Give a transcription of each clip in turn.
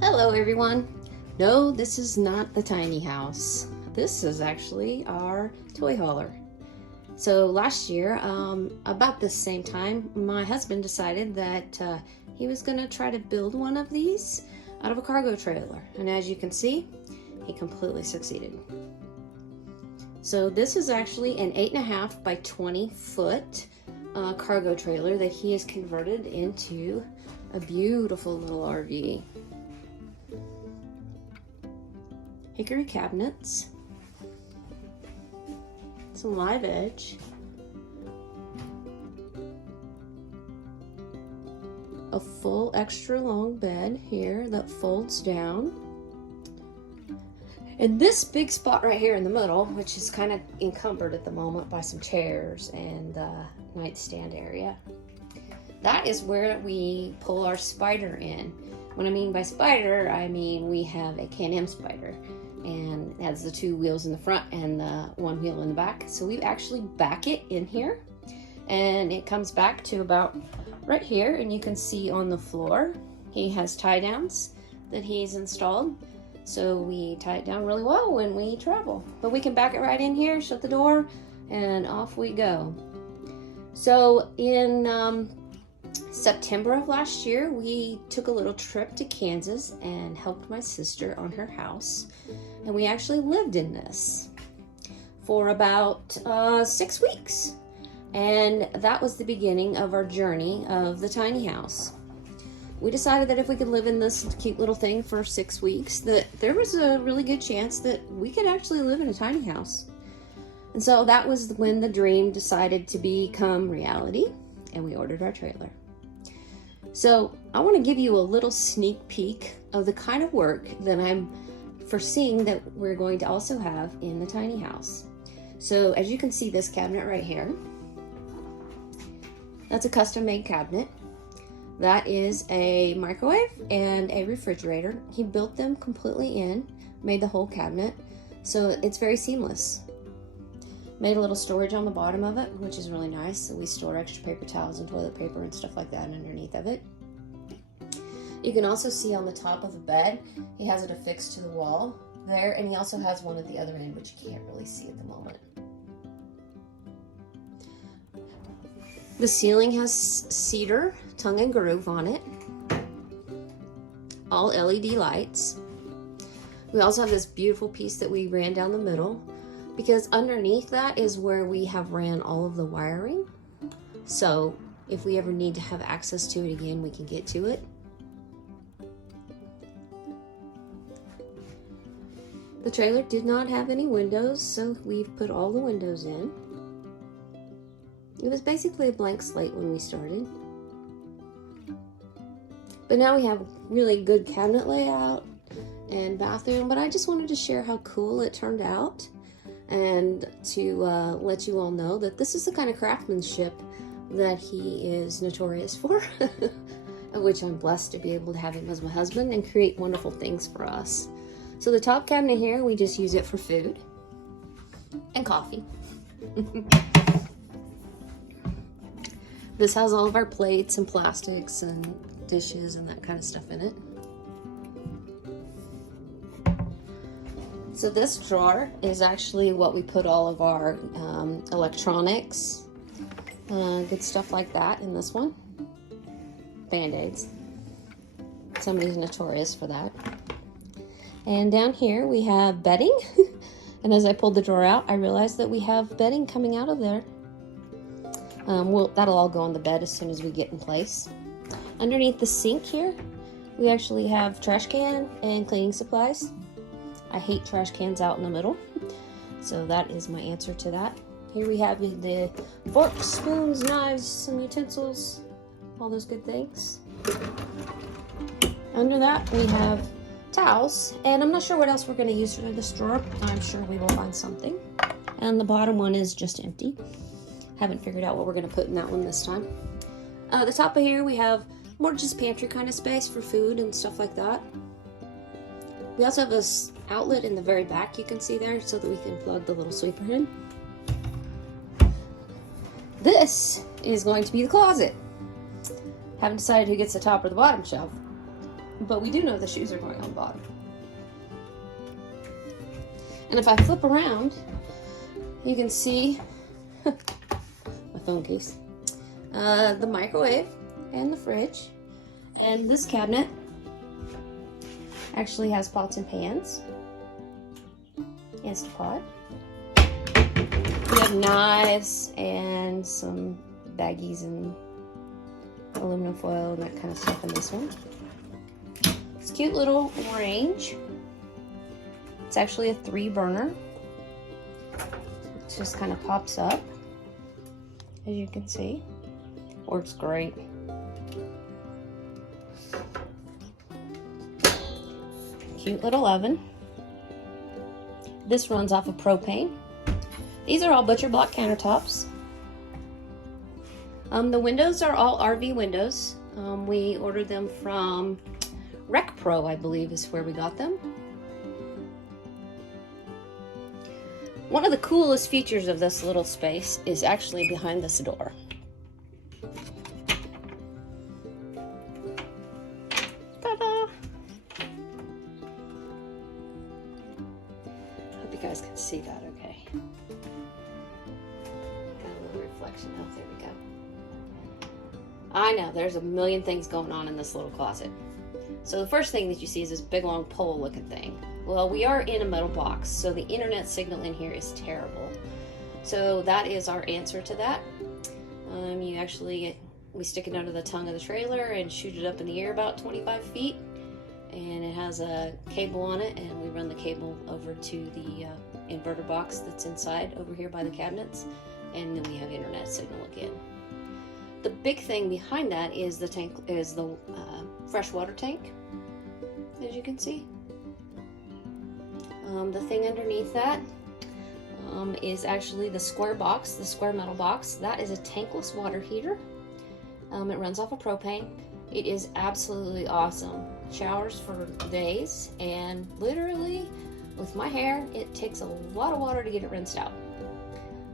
Hello everyone. No, this is not the tiny house. This is actually our toy hauler. So last year, about this same time, my husband decided that he was gonna try to build one of these out of a cargo trailer. And as you can see, he completely succeeded. So this is actually an 8.5 by 20 foot cargo trailer that he has converted into a beautiful little RV. Hickory cabinets, some live edge, a full extra long bed here that folds down, and this big spot right here in the middle, which is kind of encumbered at the moment by some chairs and the nightstand area. That is where we pull our Spyder in. What I mean by Spyder, I mean we have a Can-Am Spyder, and it has the 2 wheels in the front and the 1 wheel in the back. So we actually back it in here, and it comes back to about right here, and you can see on the floor he has tie downs that he's installed. So we tie it down really well when we travel. But we can back it right in here, shut the door, and off we go. So in September of last year, we took a little trip to Kansas and helped my sister on her house. And we actually lived in this for about 6 weeks. And that was the beginning of our journey of the tiny house. We decided that if we could live in this cute little thing for 6 weeks, that there was a really good chance that we could actually live in a tiny house. And so that was when the dream decided to become reality, and we ordered our trailer. So I want to give you a little sneak peek of the kind of work that I'm foreseeing that we're going to also have in the tiny house. So as you can see, this cabinet right here, that's a custom made cabinet. That is a microwave and a refrigerator. He built them completely in, made the whole cabinet, so it's very seamless. Made a little storage on the bottom of it, which is really nice. So we store extra paper towels and toilet paper and stuff like that underneath of it. You can also see on the top of the bed, he has it affixed to the wall there, and he also has one at the other end, which you can't really see at the moment. The ceiling has cedar, tongue and groove on it. All LED lights. We also have this beautiful piece that we ran down the middle, because underneath that is where we have ran all of the wiring. So if we ever need to have access to it again, we can get to it. The trailer did not have any windows, so we've put all the windows in. It was basically a blank slate when we started. But now we have really good cabinet layout and bathroom, but I just wanted to share how cool it turned out and to let you all know that this is the kind of craftsmanship that he is notorious for, which I'm blessed to be able to have him as my husband and create wonderful things for us. So the top cabinet here, we just use it for food and coffee. This has all of our plates and plastics and dishes and that kind of stuff in it. So this drawer is actually what we put all of our electronics, good stuff like that in this one. Band-Aids. Somebody's notorious for that. And down here we have bedding. And as I pulled the drawer out, I realized that we have bedding coming out of there. That'll all go on the bed as soon as we get in place. Underneath the sink here, we actually have trash can and cleaning supplies. I hate trash cans out in the middle, so that is my answer to that. Here we have the forks, spoons, knives, some utensils, all those good things. Under that, we have towels, and I'm not sure what else we're going to use for this drawer. I'm sure we will find something. And the bottom one is just empty. Haven't figured out what we're going to put in that one this time. The top of here, we have more just pantry kind of space for food and stuff like that. We also have this outlet in the very back, you can see there, so that we can plug the little sweeper in. This is going to be the closet. Haven't decided who gets the top or the bottom shelf, but we do know the shoes are going on the bottom. And if I flip around, you can see my phone case, the microwave and the fridge. And this cabinet actually has pots and pans. Instapot. We have knives and some baggies and aluminum foil and that kind of stuff in this one. It's a cute little range. It's actually a 3-burner. It just kind of pops up, as you can see. Works great. Cute little oven. This runs off of propane. These are all butcher block countertops. The windows are all RV windows. We ordered them from Rec Pro, I believe is where we got them. One of the coolest features of this little space is actually behind this door. Ta-da! Hope you guys can see that okay. Got a little reflection. Oh, there we go. I know, there's a million things going on in this little closet. So the first thing that you see is this big long pole looking thing. Well, we are in a metal box, so the internet signal in here is terrible. So that is our answer to that. We stick it under the tongue of the trailer and shoot it up in the air about 25 feet. And it has a cable on it, and we run the cable over to the inverter box that's inside over here by the cabinets. And then we have internet signal again. The big thing behind that is the freshwater tank, as you can see. The thing underneath that is actually the square box, the square metal box. That is a tankless water heater. It runs off of propane. It is absolutely awesome. Showers for days, and literally with my hair, it takes a lot of water to get it rinsed out.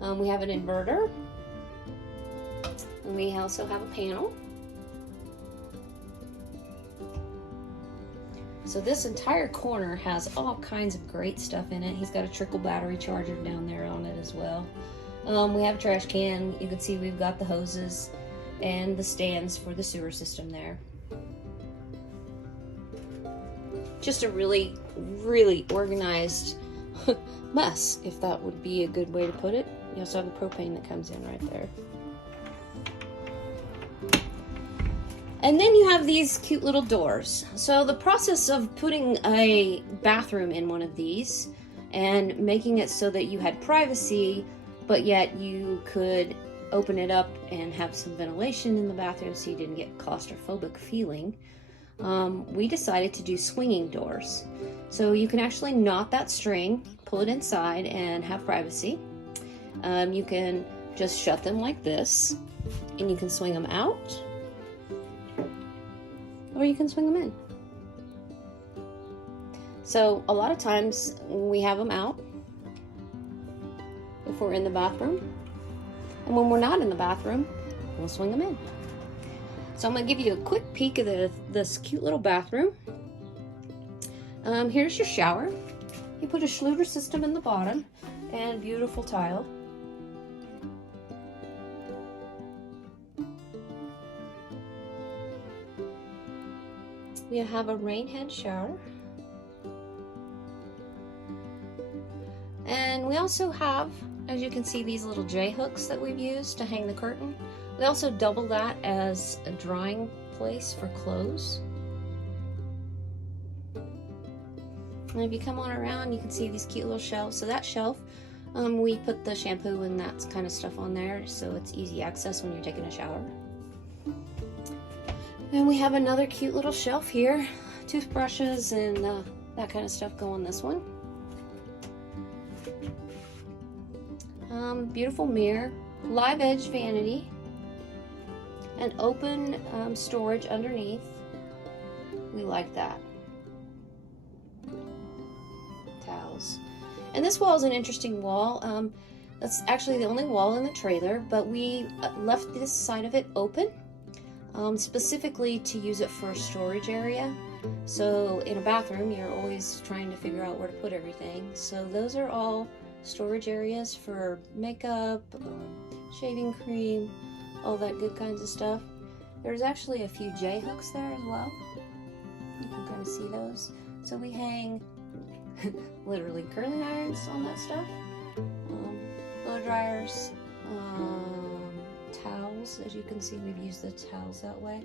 We have an inverter. And we also have a panel. So this entire corner has all kinds of great stuff in it. He's got a trickle battery charger down there on it as well. We have a trash can. You can see we've got the hoses and the stands for the sewer system there. Just a really, really organized mess, if that would be a good way to put it. You also have the propane that comes in right there. And then you have these cute little doors. So the process of putting a bathroom in one of these and making it so that you had privacy, but yet you could open it up and have some ventilation in the bathroom so you didn't get claustrophobic feeling, we decided to do swinging doors. So you can actually knot that string, pull it inside, and have privacy. You can just shut them like this, and you can swing them out, or you can swing them in. So a lot of times we have them out if we're in the bathroom, and when we're not in the bathroom, we'll swing them in. So I'm going to give you a quick peek of this cute little bathroom. Here's your shower. You put a Schluter system in the bottom and beautiful tile. We have a rain head shower. And we also have, as you can see, these little J hooks that we've used to hang the curtain. We also double that as a drying place for clothes. And if you come on around, you can see these cute little shelves. So that shelf, we put the shampoo and that kind of stuff on there, so it's easy access when you're taking a shower. And we have another cute little shelf here. Toothbrushes and that kind of stuff go on this one. Beautiful mirror, live edge vanity, and open storage underneath. We like that. Towels. And this wall is an interesting wall. That's actually the only wall in the trailer, but we left this side of it open. specifically to use it for a storage area. So in a bathroom, you're always trying to figure out where to put everything. So those are all storage areas for makeup, shaving cream, all that good kinds of stuff. There's actually a few J hooks there as well. You can kind of see those. So we hang literally curling irons on that stuff, blow dryers, towels. As you can see, we've used the towels that way.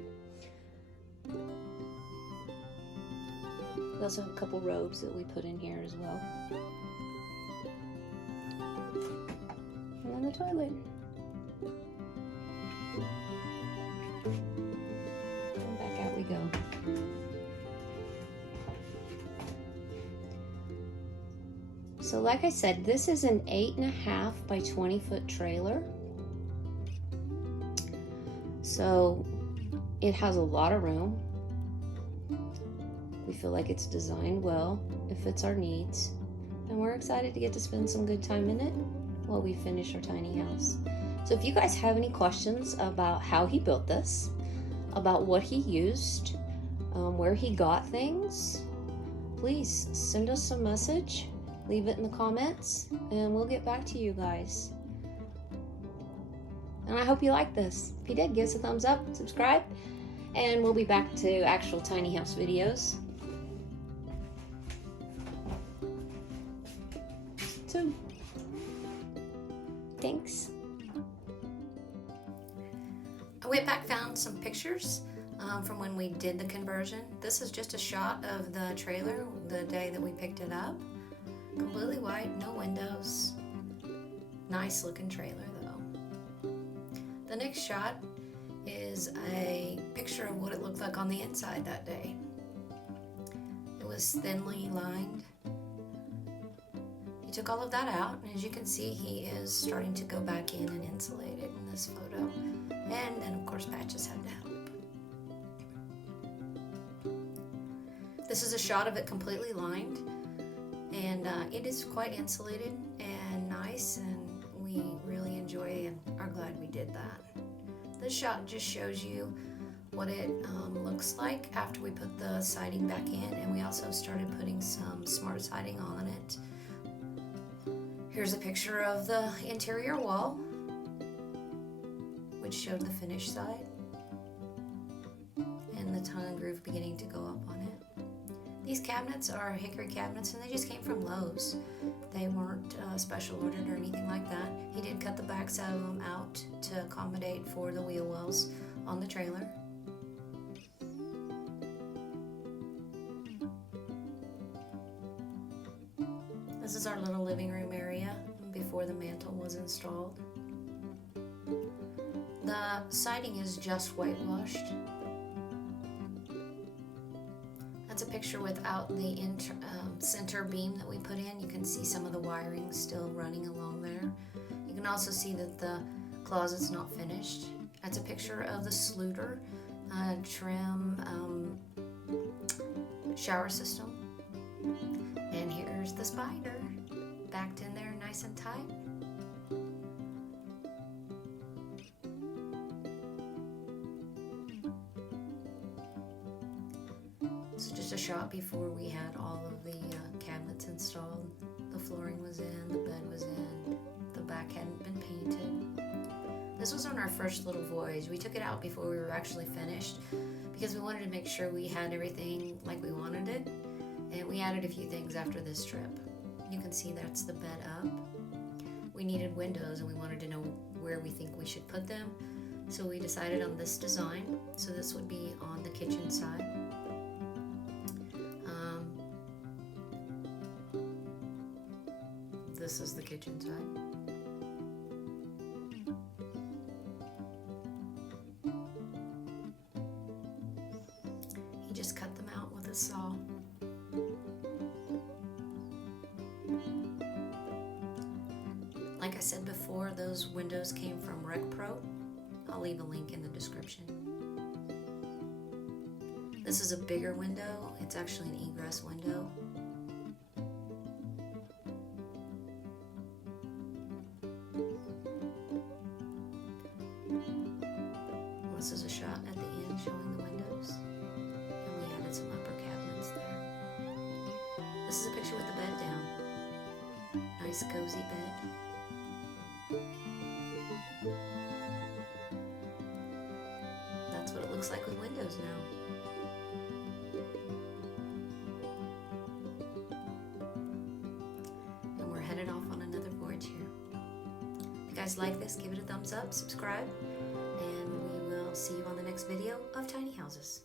We also have a couple robes that we put in here as well. And then the toilet. And back out we go. So like I said, this is an 8.5 by 20 foot trailer. So it has a lot of room. We feel like it's designed well. It fits our needs. And we're excited to get to spend some good time in it while we finish our tiny house. So if you guys have any questions about how he built this, about what he used, where he got things, please send us a message. Leave it in the comments and we'll get back to you guys. And I hope you like this. If you did, give us a thumbs up, subscribe, and we'll be back to actual tiny house videos soon. Thanks. I went back, found some pictures from when we did the conversion. This is just a shot of the trailer the day that we picked it up. Completely white, no windows. Nice looking trailer though. The next shot is a picture of what it looked like on the inside that day. It was thinly lined. He took all of that out, and as you can see, he is starting to go back in and insulate it in this photo. And then of course patches had to help. This is a shot of it completely lined. And it is quite insulated and nice, and we really enjoy and are glad we did that. This shot just shows you what it looks like after we put the siding back in, and we also started putting some smart siding on it. Here's a picture of the interior wall, which showed the finished side, and the tongue and groove beginning to go up on it. These cabinets are hickory cabinets, and they just came from Lowe's. They weren't special ordered or anything like that. He did cut the backs of them out to accommodate for the wheel wells on the trailer. This is our little living room area before the mantle was installed. The siding is just whitewashed. That's a picture without the center beam that we put in. You can see some of the wiring still running along there. You can also see that the closet's not finished. That's a picture of the Schluter trim shower system. And here's the Spyder, backed in there nice and tight. So just a shot before we had all of the cabinets installed. The flooring was in, the bed was in, the back hadn't been painted. This was on our first little voyage. We took it out before we were actually finished because we wanted to make sure we had everything like we wanted it, and we added a few things after this trip. You can see that's the bed up. We needed windows and we wanted to know where we think we should put them, so we decided on this design. So this would be on the kitchen side. This is the kitchen side. He just cut them out with a saw. Like I said before, those windows came from RecPro. I'll leave a link in the description. This is a bigger window. It's actually an egress window. This is a shot at the end. This is a picture with the bed down. Nice cozy bed. That's what it looks like with windows now. And we're headed off on another voyage here. If you guys like this, give it a thumbs up, subscribe, and we will see you on the next video of Tiny Houses.